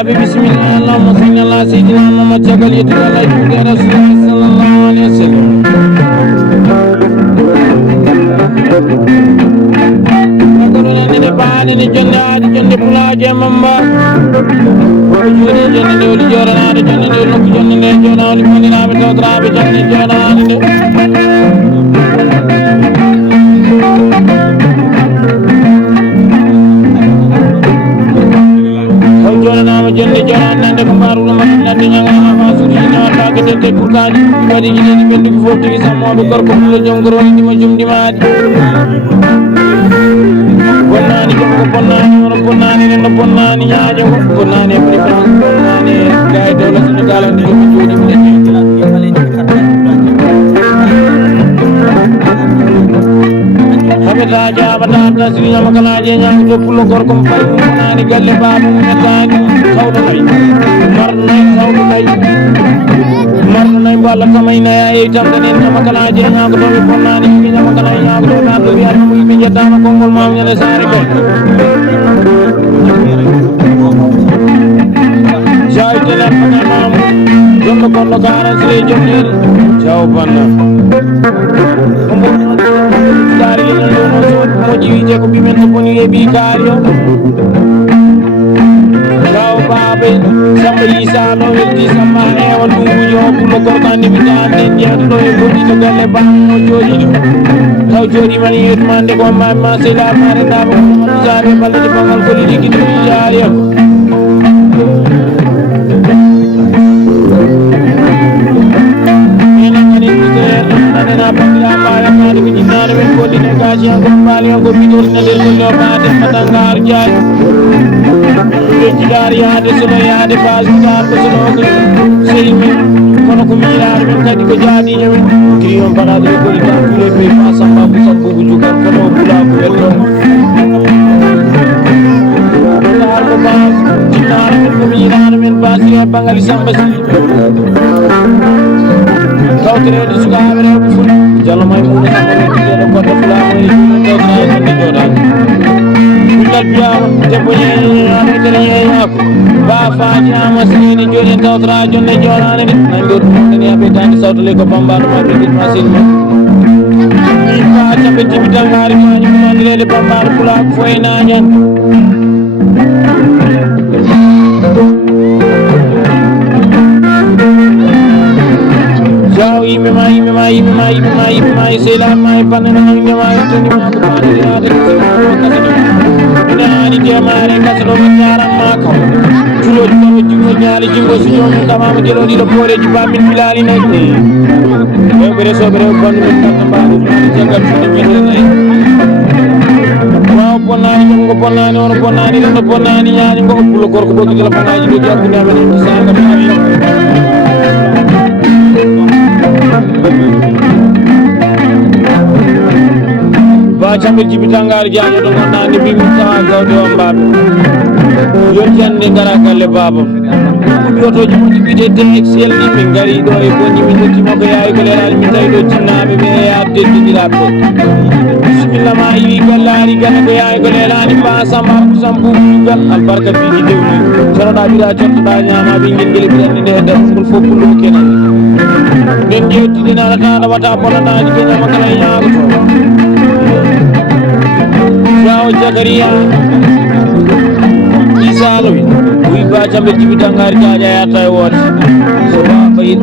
Bismillah, Allahumma salli ala sayyidina Muhammad jagal yati ala judi Rasulullah sallallahu alaihi wasallam. Nagorona ne baade ni jonde pulaje mamba. Jodi jonde oli jorana de jonde oli nokku jonde ne jona oli panirabe totrabe jonde jorana de. Jonde joran nande ko maru no nande nyanga ma suri na ta ke te kurkaji wadi jine ni bendu ko foti sammo gor ko lo jongoro ni ma jumdi maadi bonnani ko bonnani wona bonnani ne bonnani nyaajo ko bonnani e préférence bonnani gay do la sunu galan di ko jodi mi ne hamida jaba ta siri nyama kala je nyam to pulo gor ko fay bonnani galle babu mo tani sawdo nay marnay sawdo nay marnay balla kamayna ya itam danen nyama kala je nyam to bonnani nyama kala nyam to na to ya mo mi jetama ko ngol mam nyale sare ko jay tele mam jomno kono garan sire jomnir jaw banna dari le no mo jiije ko bimen to boni e bi kario jaw babe samba isa no welti samba e won dungu yo ko gortani mi tande jeeto do e boni to galle ba mo joji taw jodi mani yetmande ko ma sila mare da ko jabe balde bangal ko lidi gidu yaaya na bandira mala mari bi dinare ben ko dine gaji ko mali ko bidor na der ko baade matangar jaay be jidar yaade suno yaade baasudar ko suno ko seymi kono ko mirar ben kadi ko jaadi nyawe kriyon banade ko tan ko be masamba bu sabbu bu jugar kono bula ko welto dar ko baas jidar ko mirar ben baasiya bangali samba Kautere di suka amere ful jalo may mo na ko ni jalo ko ta fula mo ni ko na ni jodan kulal biya te boye ame tere ya ko ba fa jama sini jode tawtra jonne jorane ni nandur ni abe tan sawtale ko bambado ma be masin ma ni ba tabe tibital ngari ma ni mo ndele bambado fula ko ina nyan Jauh ime mai sela mai panena ime mai tuni ma ko ni ada kasino ni dia mare kasino nyaran ma ko julo julo nyaali jingo si ñoo ñu dama ma jelo di lo boole ji ba min bilali ne e bere so bere ban min ta ba ni jagal ni mi ne waaw bonani ngo bonani on bonani no bonani nyaani ngo pulo gorko do di la bonani do jabbu na ma ni sa nga ba chambe jibitangar jaajo do nani bi mi tawa gawde on babu yo jande gara galle babam yoto ji mo bide DXL ni min gari do e bonni min dotti mako yaay ko leral mi tay do tinnabe be yaade dindirabe bismillah ma yi gallari gana ko yaay ko lelani ba sama sambu gal albarka bi ji dewni sarada bi da tonto da nyama bi ngel gel bi dande de ngul foppu lo kenan den jetti dina ta wata bonana ji ke nyama kala yaago Jauh Jakaria Isalowi wi ba chambe jibitangar jaaja ya tay wot so ba bayit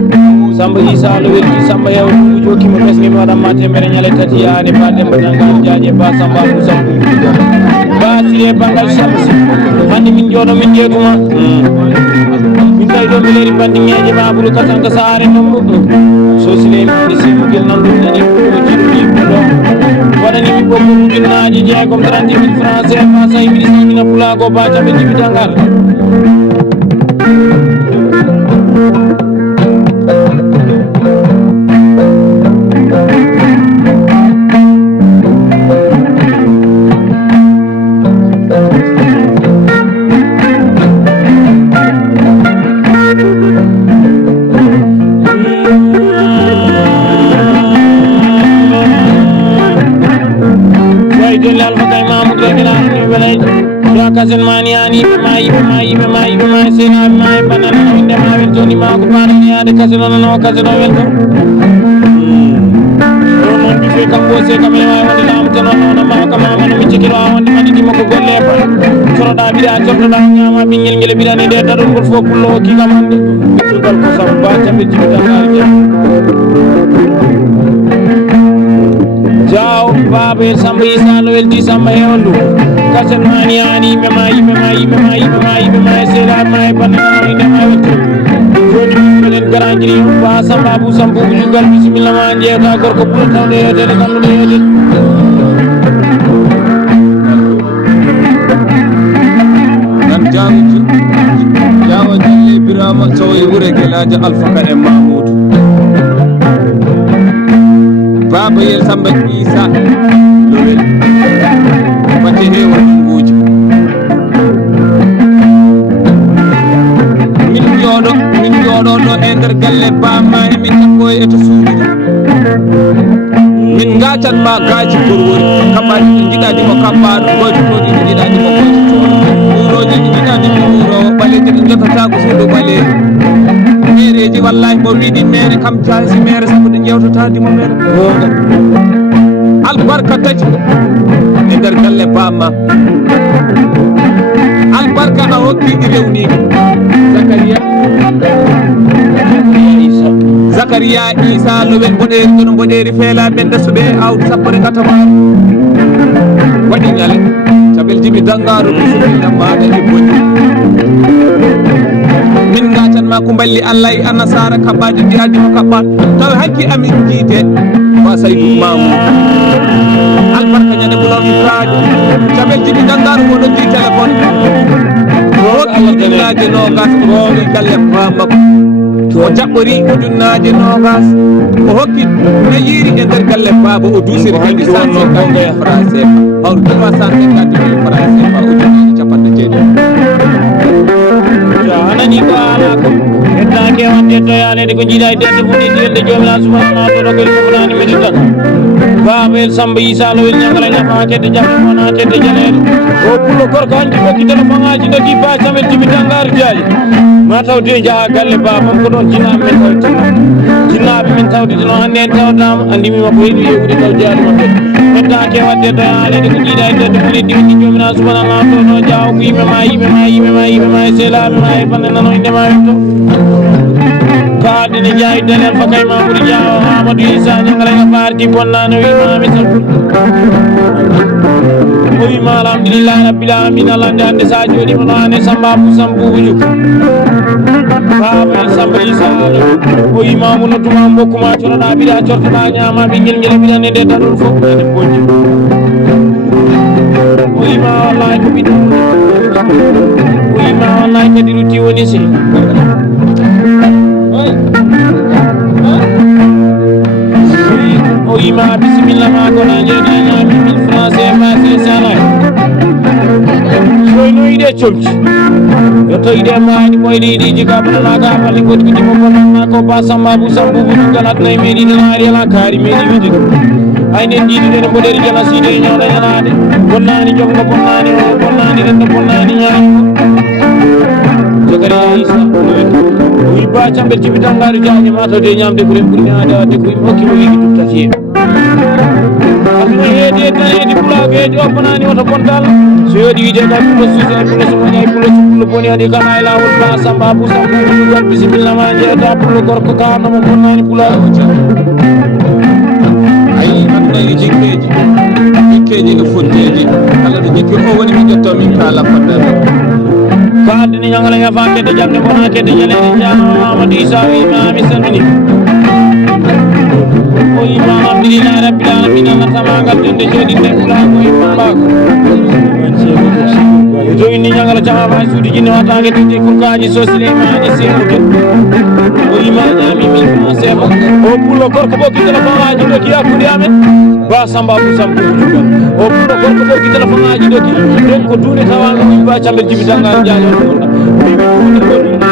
samba Isalowi ki samba yaw du joki mo pesni mo dam mate mere nyale tati ya ne ba dem batangar jaaje ba samba bu sambu ba sire bangal shamsi handi min jodo min jeduma min tay do mileri bandi ngeje ba buru katan ka saare nombo so sile mi simu gel nandu ni ko jibi do wadani mi bokku dinaaji je comme 30 000 francs CFA 5 000 pula ko ba chambe jibitangar dolle alfa kay mamoud rabina ni belay ya kasen maniani be mai sena mai banana inde ma wel toni ma ko banani ade kasen no kasen wel to non bi fe kam bo se kam e ma woni lam tan non ma kam ma mi cikilo wonde mani di mako golle ba soro da bi da torto da nyama bingel ngel bi dani de dadon gol fo pullo ki kam ande dal ko sam ba tambe jibita ngarja Jao babe samba isa loyel di samba hewlu kasen maniani be mai sela mai banana inde ma wetto joni belen garanjiri ba samba bu sambu jugal bismillah ma jeeta gorko bul tawde yede kam do yede nan jawo jelle birama so e wure gelaja alfaka e mamoudou Baba yel samba isa lowel fate hewa nguji min jodo do e nder galle bamma e min boy e to suudi min gacat ma gaji korwori kabadi jidadi mo kabado goto to di jidadi mo uroji jidadi mo uro balete jotata ko suudu bale mereji wallahi mo wiidi mere kam jaasi mere sabu de jewtata dimo mere albarka taji e nder galle bamma albarka a hokki di rewni Zakaria Isa lowel boderi don boderi fela bende sube awdu sappore katama wadi nyale tabel jibi dangaru bismillah ma de bonni min ngatan ma ko balli Allah e anasara kabaji di adi ko kabba taw hakki amin jite wa saydu mamu albarka nyane bulaw ifraaji tabel jibi dangaru ko do di telephone roki ujunnaaje nogas roki galle bamma o jaɓɓori ujunnaaje nogas o hokki ne yiiri e nder galle baba o duusiri hanki 150 français hawru 350 français fa ujunnaaje capanɗe jeeɗiɗi anani ko ala ko heddake wonde toyanede ko jiiɗa e derde foti delde jomiraɗo subhanahu wa taala ko fotanani medita baba el samba isa lowel ñangala ñafa kedde jaɓe wona kedde jaleede o pullo gorko hanki hokki téléphone ngaji dogi ba samel jimi dangaru jaaji ma tawde jaha galle babam ko ɗon jinnaɓe men tawtino jinnaɓe men tawdetino hannde en tawdama andimima ko heeɗi yewude taw jaari mabɓe heddake wadde to yaalede ko jiiɗa e derde foti diwdi jomiraɗo subhanahu wa taala no jawo ko yimɓe ma e sehlaɓe ma e bande nano indema wetto kaadene jaayi dalel fakay mamoudou diawo amadou isa ñangala nga fardi bonnano wimami tan o wima alhamdulillahi rabbil alamin allah nde hande sa jooɗima no ane samba abou samboubou diouk baba samba isa o wimamo nodduma bokkuma coroɗa mbiɗa cortoɗa ñama ɓinguel nguel mbiɗane nde daɗol fof ene bonni o wima wallahi ko ɓiɗɗo o wima wallahi kadi rutti woni se o wima bisimilla ma kono jeeɗa ñami 1000 français ma sesanay soyno yiɗe comci yotto yiɗe maani moyɗe yiɗiji ka banana ka balli godi ko dimo bonnanna ko ba samba abou samboubou dugal aduna e meɗi nanaari ala kaari meɗi wide ɗum aynen jiiɗuɗene mboɗeri jala siide e ñawɗa ñanade bonnani jongo bonnani o bonnani rendo bonnani ñaanimo Zakaria Isa wi ba cambel jibi dangaru jaaje ma tawde ñamde ko ren ɓurni ade wadde ko yimɓe hokkimo wigi ɗum tati en aduna heedi e tan heedi pulago heedi oppanani oto bontal so yooɗi wiide kay pulo suusi ay pulo somoñi ay pulo pullo boni adi kana e lawol ba samba abou samba ujugal bisimilla ma jeeta pullo gorko karnamo bonnani pulago ayi aduna e jikkeji e fotteji kala ɗo jikki o woni mi ƴetto min kala foddaɓe kaadini ñangala nga fa kedde jamde bona kedde jaleede jama amadou isa wimami salmini o yima alhamdulillahi rabbil alamin allah tamagal jonde jooɗinde pulago yimma mbako to inni ñangala jama fa suudi jinne wattake tudde kurkaji so silemani semude o yima ñami 1000 français ba o pullo gorko ɓokki téléphone aji doki hakkude amen ba samba abou sambo ujugal o pullo gorko ɓokki téléphone aji doki den ko duune tawaga yimba cambel jibi dangaru jaajo wonɗa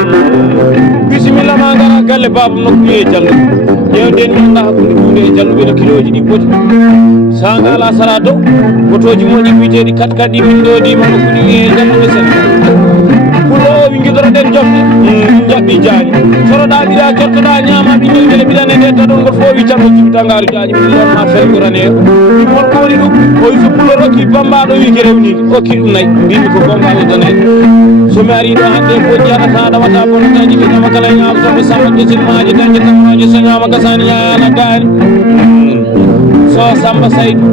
bismillah ma ngara galle babam nokku e jallu yewden mi anda hakkunde juude e jallu ɓeɗo kiloji ɗi poti sangala sara dow gotoji moƴƴi biteɗi katkaɗɗi min ɗodima nokkuɗi e jallude Sénégal pulo o wi guidoroɗen jofde jaɓɓi jaani soroɗa ɓiɗa cottoɗa ñama ɓiñel guele ɓiɗane nde taɗol ngol fo wi tammo jibitangaru jaaji min lorma felgoraneyo ɗimol ko woni ɗum o wi so pulo rokki bambaɗo wi ke rewniki okki ɗum nayyi mbimi ko bambaɗo danayi somi ari ɗo hande bojji haɗata ɗawata bonotaji ke ñama kala ñagotoɓe samba desilmaji dañde tamaji so ñama gasani yayana gaari so Samba Saydou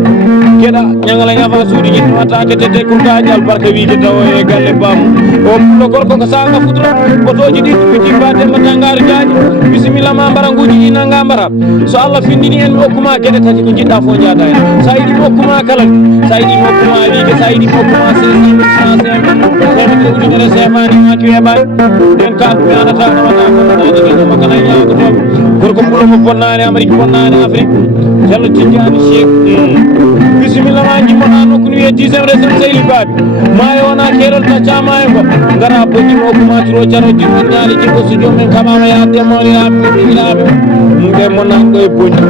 keɗa ñangala ñafa suuɗi ñiɗɗi wattake tete kurgaji albarka wiide tawo e galle bammu o pullo gorko ko sanga futuro otoji ɗi ɗumiti Bademba Tangaru Jaaji bisimilla ma mbaranguji ɗi nanga mbara so Allah findini en mi hokkuma gueɗe tati ko jiɗɗa fo jaada hen sa yiɗi mi hokkuma kala sa yiɗi mi hokkuma wiide sa yiɗi mi hokkuma 500 francs temedde ujunere CFA ni maki weɓani ɗen kalɗu mi aɗata ɗawata konaji gueɗema kala ñagotoɓe gorko pullo mo bonnani Amérique bonnani Afrique Diallo Tidiane Cheikh bisimilla ma jimmona nokku ni wiye 10e région sehli baɓe mayo wona keɗol taccama e ngo gara boƴƴimo hokkuma turo caro dimon ñaali jimbo so jomumen kaɓama yadde mawliraɓe ɓiɓɓiraɓe ɓe monnan ɗo e boƴƴi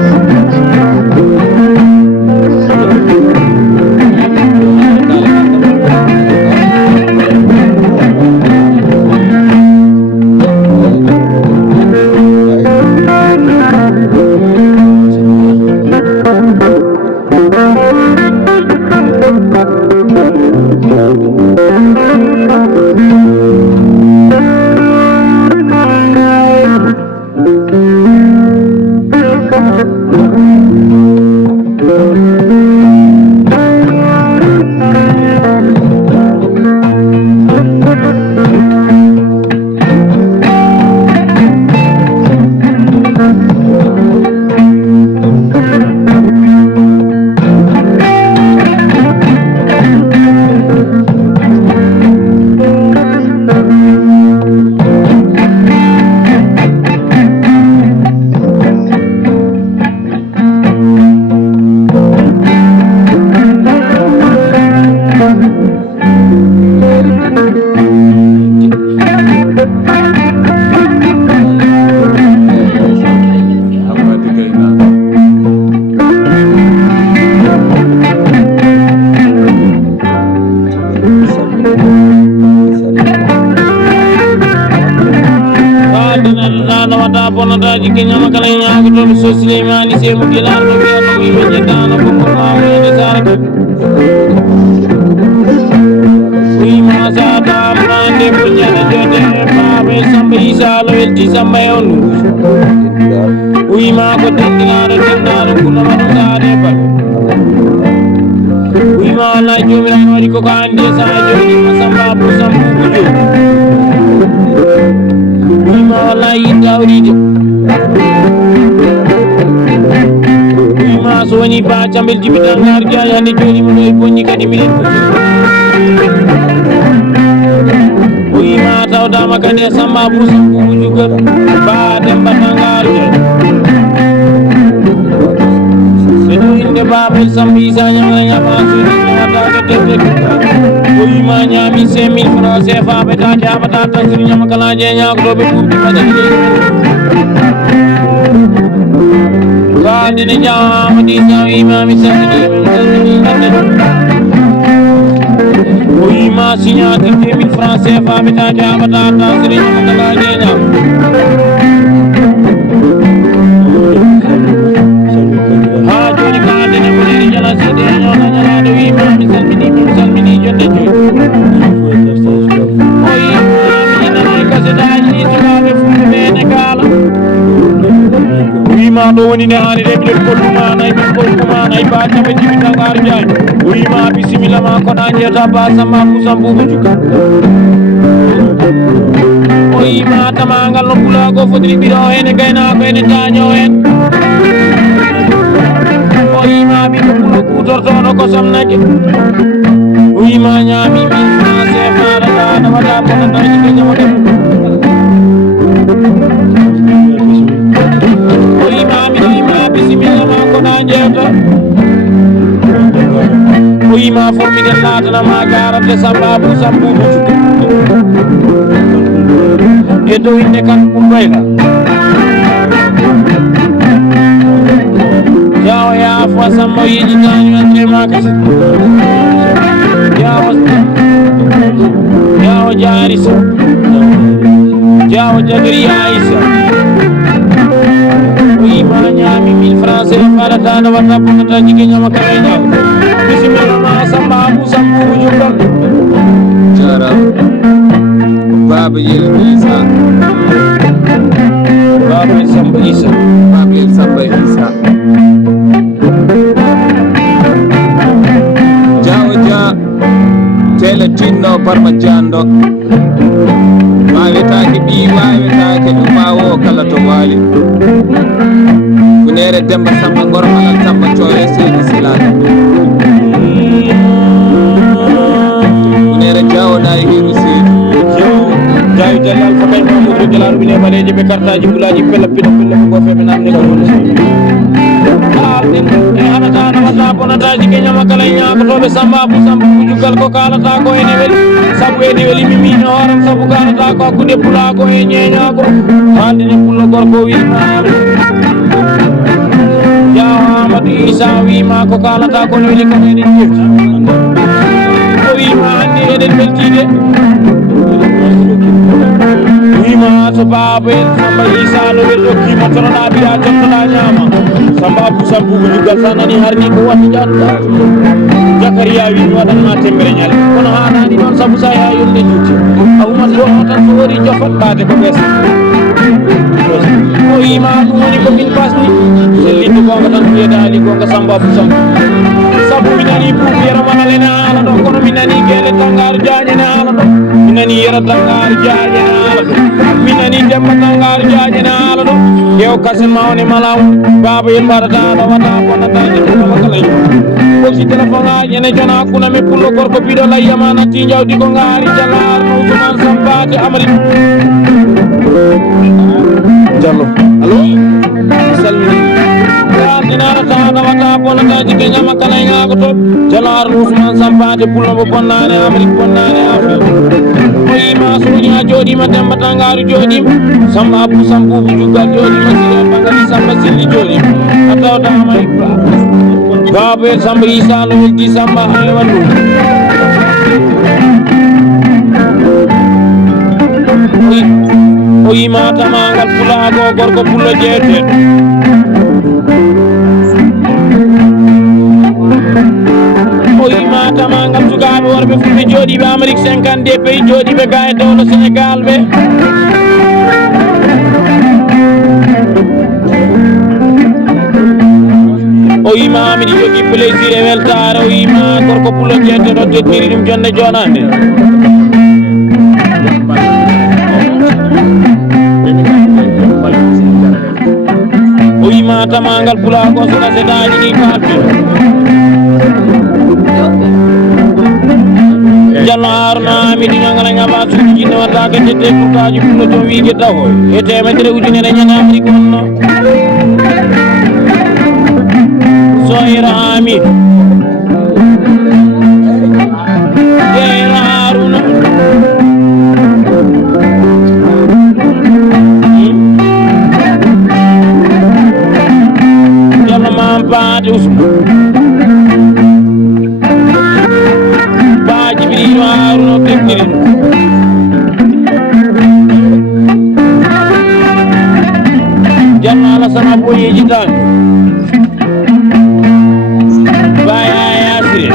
bonataji ke ñama kala ñagotoɓe so Souleymani Sémou Guilaɗo wiyano wiɓe jeddano bokomamoyde sarake wima sata mande boñade jode baɓe Samba Issa lo welti Samba e on wima ko dendinaɗo dennaɗo gunoma ɗum saade bal wima walla jomiraɗo waɗi koko andi sa joɗima Samba Abou Sambou jo wima walla yidde awride wima so woni ba cambel Djiby Tangaru Diaji hande joɗima ɗo e boñi kadi milen ko wima tawdama kadi e Samba Abou Sambou jugal Bademba Tangaru Diaji ɓeɗo inde babel Samba Issa ñamala ñama suuɗi ñamatake tedde o wima ñami 5000 francs CFA ɓetake haɓata tansiri ñama kalaje e ñagotoɓe ɓuuɓi maɗani wandine jawama disa wimami salmini o wima signature 2000 francs CFA ɓetake haɓata tansiri ñama kalaje e ñam ha joni ko andene moɗeri jala seeɗe e ñawna ñalaɗo wima mi salmini jonde joni o wimami nani gasedaji ɗi sukaɓe fulɓe ɓene kaala wima ɗo woni ne hani reɓiɗen kolluma nayi min kolluma nayi ba caɓe Djiby Tangaru Diaji wima bisimilla ma koɗa jeeta ba Samba Abou Sambou juka o wima tamagal no pulago fotiri ɓiɗo hene gaynako ene taño hen o wima ɓiɗo pulo kutortoɗo kosam nake o wima ñami 1000 francs CFA ɗaɗa waɗa bonataji ke ñama kadi o wima bisimilla ma koɗa jewta o wima formiɗen latanama garante Samba Abou Sambou juka Beto inde kan kumbayla Jao ya afwa Samba yiji tani entre makasi Jao Jarisa Jao Jagriya Isa Wima nyami 1000 francs para tanda wata punata jike nyama kalenya Bismillah ma Samba Abu Sambu bujukan Cara Baba Yel Isa Baba Samba Isa Baba Yel Samba Isa Jawaja Tela Tinno Parmajando Wawetake ɗi wawetake ɗumawo kala to wali Funere Demba Samba Gormalal Samba Coye Seydi Silata Funere Jawoɗa e Hiru Seydi Jawi Jalal Fakay Mamoudou Jalal bine maleji be kartaji bulaji pella pina pella ko febe namne ko e hanata na wata bonata ji kenya makala nyaako to be Samba Abu Samba jugal ko kala ta ko ene weli sabu ene weli mimi no horam sabu kala ta ko kude pula ko e nyenya ko hande ne pulo gorko wi ma ya Ahmad Isa wi ma ko kala ta ko weli ko ene jefti ko wi ma ande eden beltide Wima so Baba Samba Isa no be dokki mo toroda biya jottoda nyama Samba Abu Sambu jugal sanani harni ko watti jadda Zakariya wi wadan ma tembere nyal kono hanani non sabu sa ya yonde jutti awuma so tan so wori jofat baate ko bes ko wima dum woni ko min pasni sellindu ko tan biya dali ko Samba Abu Sambu sabu minani bu yara manalena ala do kono minani gele tangaru jañene ala do minani yara tangaru jañene ala do minani demba tangaru jañene ala do yew kasen mawni malaw baba yen barata do wata bonata ni ko makalay ko ci telephone a ñene jona kuna me pullo gorko bido lay yamana ti jawdi ko ngari jalar no Ousmane Sampate amri Jallo allo salmini dinara tawada wata bonata jike nyama kala ngaako to jalar Ousmane Sampate pullo bo bonnane Amérique bonnane Afrique o yima soña jodi ma demba tangaru jodi Samba Abu Sambu jugal jodi ma sira bangali Samba silli jodi atawda amay Baba Samba Isa no welti Samba alwandu o yima tamangal pulago gorko pullo jeete o yima tamangal sukaɓe worɓe fulɓe jooɗiɓe Amérique 50 pays jooɗiɓe ga e dowlo Sénégal ɓe o yima miɗi jogui plaisir e weltare o yima gorko pullo jeete ɗo teddiri ɗum jonde jonande o yima tamangal pulago sona sedaji ɗi parti Jallo Haruna Amidi ñangala ñaba suuji jinne wata ke tete kurtaji pullo jom wiige tawo e temedere ujunere ñana Amérique wonno Sohira Amid Jeera Haruna Jallo Mampate Ousmane Haruna teddiri Jallo Alasana boyeji tan baya yasire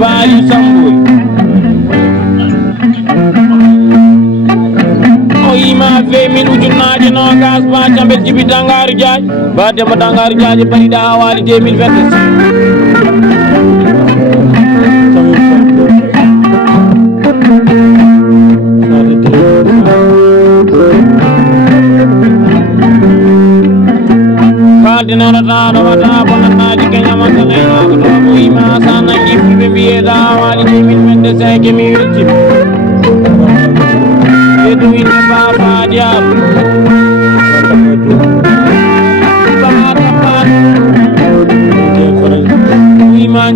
Bali Samboy o yima 20 ujunnaje no gas ba jambel jibi dangaru jaaj ba demba dangaru jaaje balida hawali 2026 dinarata do wata bonataji kenyama kalena ko to ima sana ifbe bieda hawali 2025 mi welti edu inde baba diar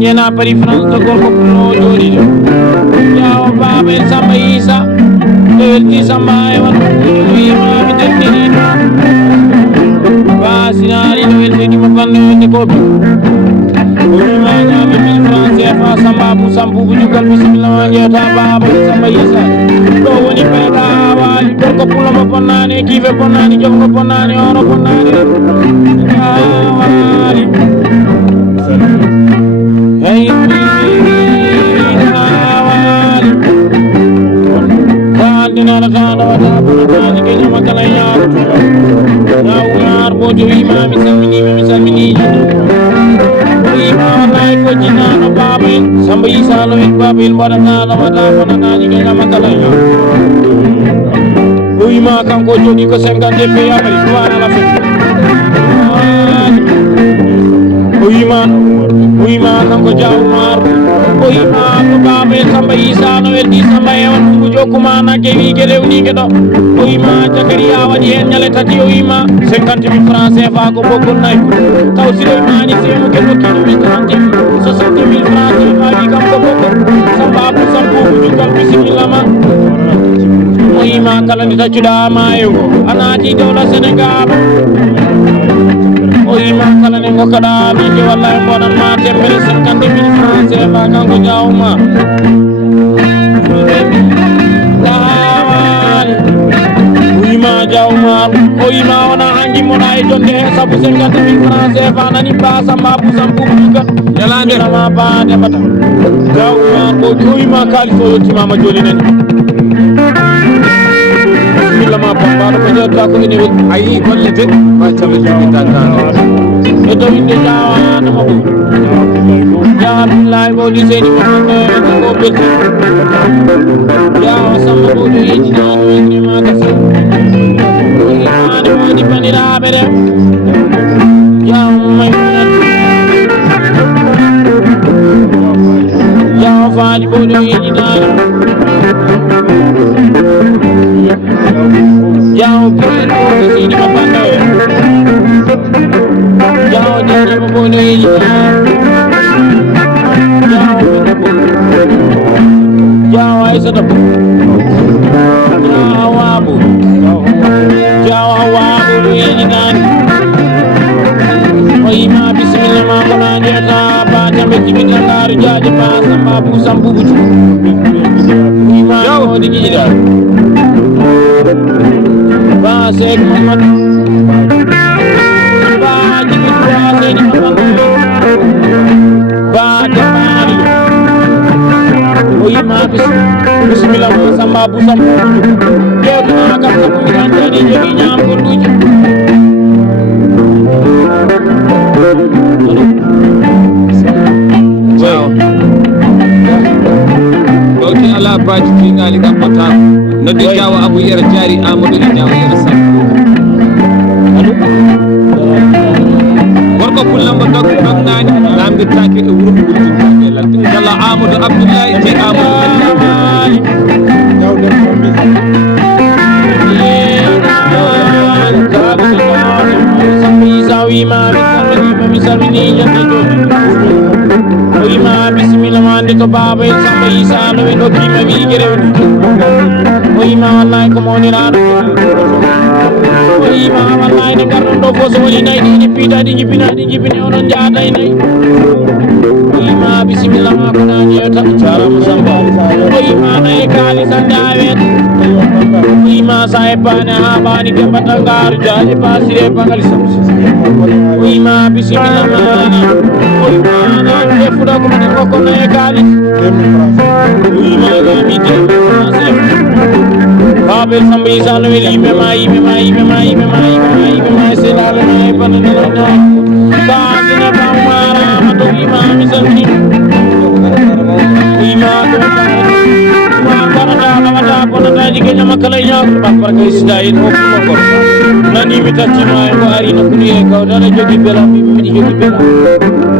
jena pari France to gorko pulo jodi do jawo Babel Samba Isa welti Samba e wan ima mi dendiri basinari do welti di mabande ne ko ma nyami mil France fa Samba bu sambu bu jugal bismillah ma jeta Babel Samba Isa do woni peda wali gorko pulo mo ponnani kife ponnani jongo ponnani oro ponnani wali hey dina tanda wada bani kenya makala yar na unar bojo imam samini imam nay ko jina no Babel Samba Isa lo en Babel badana la wada bana ni kenya makala yar uyma kanko jodi ko 50 pe amari duwana la fe uyma kanko jawmar uyma ko Babel Samba Isa no weldi Samba e on ko jokuma na gewi gelewni gedo uyma Jakaria wadi hen nyale tati uyma 50,000 francs CFA ko bokol nay taw sire mani semo ke ko kilo 60,000 francs CFA wi kam ko bokol Samba bu sambu jukal bismillah ma uyma kala ni tacuda mayo anaji dawla Senegal uyma kala ni ngokada mi ke wallahi bonan ma tembere 50,000 francs CFA kanko jawma uyma jawmar uyma wana hangi mona e jonde sabu 50,000 francs CFA nani ba Samba bu sambu bukat yalande ma ba de bata jawmar ko uyma kalifo yotima ma joli nani bismillah ma pamba ko jetta ko ni ayi gollete ba tabe jogi tata e to inde jawa no mo ya billahi bo di seni mo ko beti ya Samba bo di jina ni ma ka se ni di panira bere ya mai ya faali bo di jina Jauh kiri ke sini pandai. Jauh dari membunuh ini. Jauh ai sedap. Jauh abu. Jauh abu ini kan. Ima bismillah ma kona jeta ba jambe tibita kar jaje ba Samba bu sambu buju. Ima o digida. Ba Sheikh Muhammad ba jibit ba Seni Muhammad ba jamari uyma bismillah ma Samba bu sambu ke ko akam ko ngan tani jogi nyam ko duji wow bawti ala baji tingali kam pata noddi jawa Abu Yera jari Amadou e jawa Yera Samba gorko pullamba dog nani lamde take e wuro ngol jumma e lalde kala Amadou Abdoulaye te uyma bismillah mande to Babel Samba Isa no we dokki ma wi gerewni uyma wallahi ko monira uyma wallahi ni gardo fo so woni nay ni pita di jipini onon jaata nay uyma bismillah ma ko nani ta cara Samba uyma nay kali sandawet uyma sai bana ha bani ke batangar jaje pasire pangal samsi uyma bismillah ma uyma na defuda ko ni ko na kali uyma ga mi de Babel Samba Isa no weli me mai se la le mai panana ka dina pamara to uyma mi sanni uyma ko ma karata ko na jige nyama kala nya bakar ko isdain o ko nani mi tacci mai ko ari no kuni e ko dara jogi bela mi jogi bela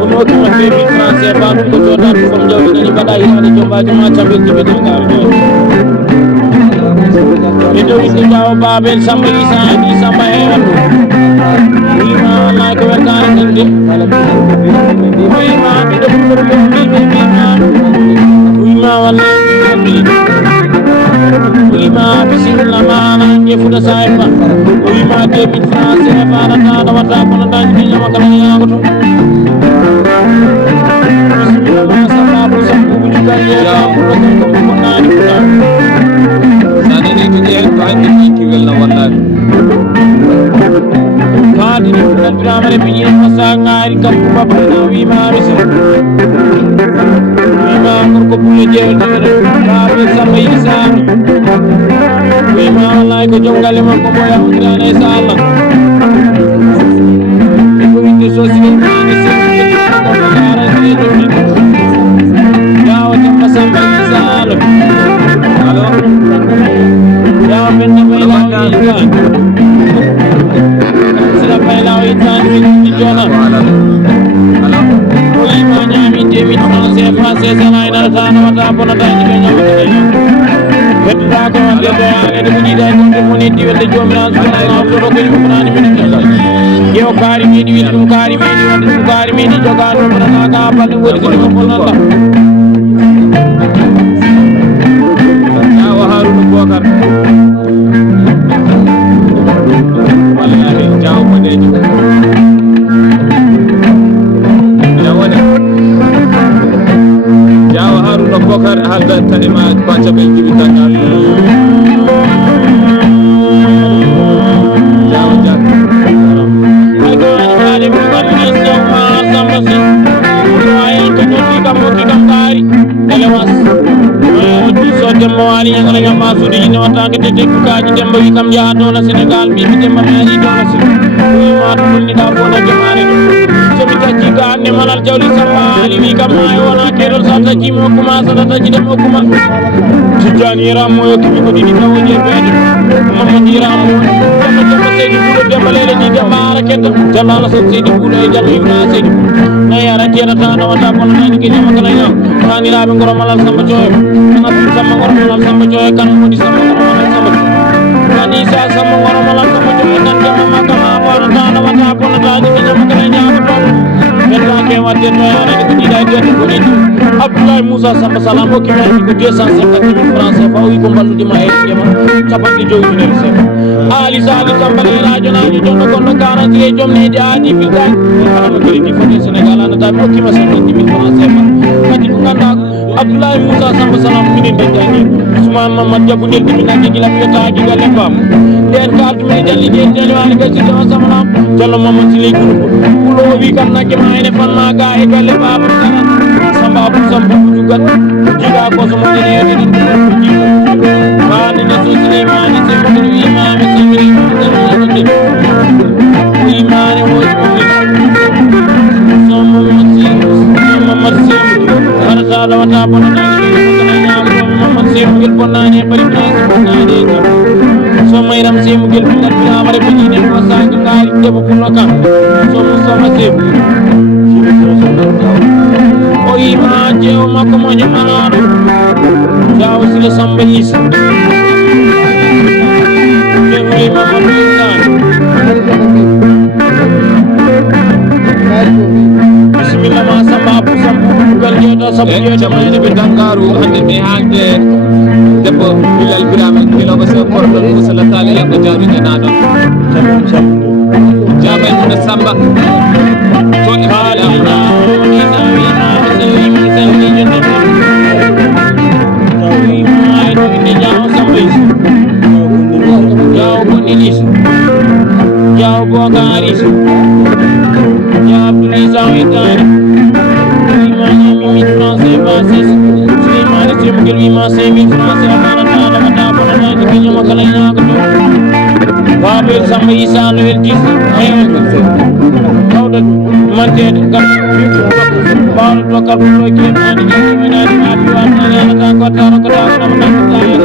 ono ko ma be mi français ba ko to da fam jawdi ni bada ina ni jomba jama chambe tibe de ngar Itu jawa Babel Samba Isa ni Samba Heru uyma na ko werkare tande uyma mi do ko uyma wala uyma bismillah mana nge fuda saiba uyma 2000 francs CFA na na wata ko na danji nyama kala yago to bismillah ma sababu sabu juga ya ko ko na ni fuda sana ni to jeel ko andi ki welna wallahi kadi ni fuda dramare biye masangari kam ko babana uyma bisu uyma ko bulle jeel babe samay isam uyma wallahi ko jongale mon ko boya udrana inshallah ko winde sosini ni sen ko dara ni jodi yaw tamma samay inshallah allo yaw ben may law sila may law itan ni jona allo uyma nyami 2000 francs CFA sesana ina tan wata bona tan ni nyama ko wedda ko wonde do ane de budi day ko moni di wedde jomiraan subhanahu wa ta'ala ko nani min tan yo kaari mi di widdum kaari mi di wonde dum kaari mi di jogaado mana ka balde wori ko ko nalla ya wa haruna bokar wallahi jaw maneji ya wona jaw haruna bokar halda tanima pacha be jibi tanga jaw jak ay ko ani mo ngani so ma samba si ko ay ko ti kam kaari elewas so dembo wali yang la ma sudi ni wata ke te kaaji dembo wi kam ya do na Senegal bi mi dembo ma ni do na si ma do ni da bo na jamaare so mi taji ga ne manal jawli sama ali wi kam ay wona ke do sa taji mo kuma sa taji dembo kuma tijani ramo yo kimi ko didi tawo je beedi mamadi ramo dembo dembo seydi budo dembo lele di dembo ara ke jalala so seydi budo e jallo ibna seydi na yara tera ta na wata ko na ni ke nyama kala ya tani rabe ngoro malal samba joyo sama ngoro malal samba joyo kan mo di sama ngoro malal samba tani sa sama ngoro malal samba joyo kan jama makama wala ta na wata ko na ta ni ke nyama kala ya ko yalla ke wadde no yara ni ko di day de ko ni Abdoulaye Moussa Samba Salam o ki mo ko 250 francs CFA wi ko ballu di ma e jama tabandi jowi ni rese ali sali tambali radio na ni jono ko no garantie jomne jaadi fi dal ala ko di fo Sénégal ana ta mo ki ma 70 francs CFA kadi ko ganda Abdoulaye Moussa Samba Salam minin de jani Ousmane Mamad Diabou del di na gi la mi ta gi galle bam den carte me jalli de jeli wani ga ci sama sama jallo Mamad Sili kulo wi kan na ke ma ene fan ma ga e galle bam samba bu samba bu jugat jiga ko so mo ne yede din ma ni na so sini ma ni se mo wi ma mi se mi wi ma ne wo so mo marsi ana sala wata bona na ni ko na nyam mo marsi ngil bona ne bari prince bona ne so may ram se ngil bi na amare bi ni ko sa ngal debo ko ka so mo so ma se o ima jew makko mo nyamanaado jaw sila samba is jew ima mabisan bismillah ma samba bu sambu gal jota sambu jota ma ni be dangaru hande be hande debbo bilal birama kilo ba so kordo ko sallallahu alaihi wa sallam na do jabay mo samba to halina ni sawi ma sawi mi sawi jota tawi ma ni jaw samba is jaw ko ni lis jaw bo garis jaw ni sawi tan Babel sama Isa no weltis ayo tawda mantede gam baal to kal to ke mani ni menani abi wa na ta ko ta ko ta ko na ta ya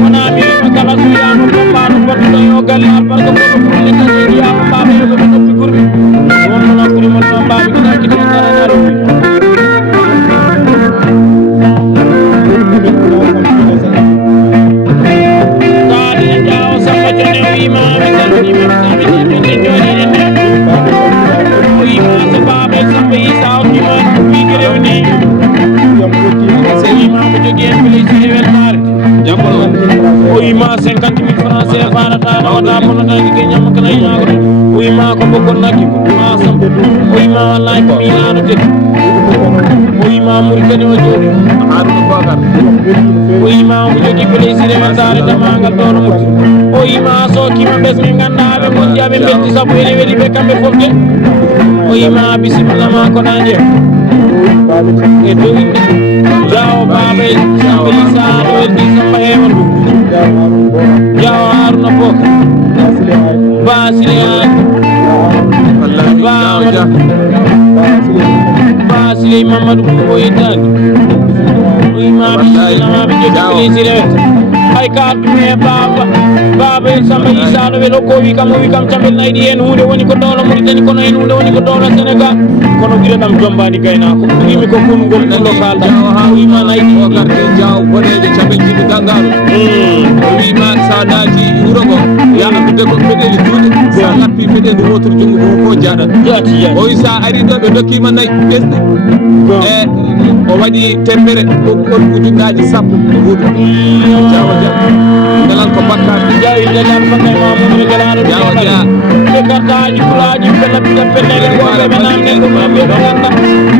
mona mi kala su ya no ko ba no ko to yo gal al par ko ko ni ka ni ya ba be ko to figur won na ko mo to ba bi ka ki ta na ro 50 000 francs CFA na ta na wata bono ta ki kenya makana ina ko uy ma ko bokon nakki ko ma sam uy ma wallahi ko milano te uy ma murkani o jodi Haruna Bakar uy ma mo jogi plaisir e tare de mangal doro muti uy ma so ki ma bes mi ganda be mon jabe belti sabu ene weli be kambe fofte uy ma bismillah ma ko nanje e dowinde jawo babe sambeli sa do welti samba hewan jawo Haruna Bakar Basile Basile Mamadou Boyitani Ima bismillah ma be jogi plaisir ay carte me baba samba isa no welo ko wi kam tambel naydi en hunde woni ko dolo Mauritanie kono en hunde woni ko dolo Sénégal kono biranam jombani gayna ko yimi ko kongol do falda wi ma naydi o garde jaw boneje tambel jibi dangaru wi ma sanaji wuro go ya amde ko bedeli juude sa lappi bedeli wotor jungo ko jada jati ya o isa ari do be dokki man nay besde e o wadi temmere ko ujunnaji sappo huudo jawa dalan ko bakkati jawi dalan bakay mamoudou galano jawa ja be kartaji kulaji bella bida pennele ko be namne ko be ganda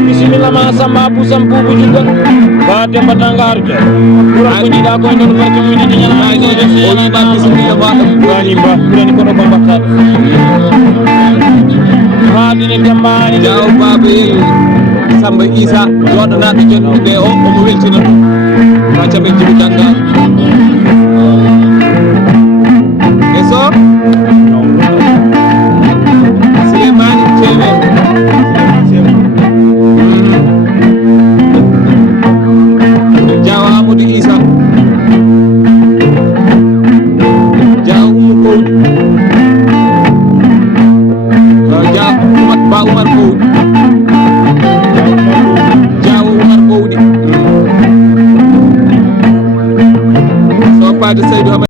bismillah ma samba bu sambu bu jugal ba de batangar je pura ko dida ko non barke mu di nyala ay do def o ba bismillah ma wani ba burani ko do ko batta ma dini dambani jaw babe Samba Isa joɗanaɓe jonɗuɓe o omo weltina ɗum ma caɓe jibi dangal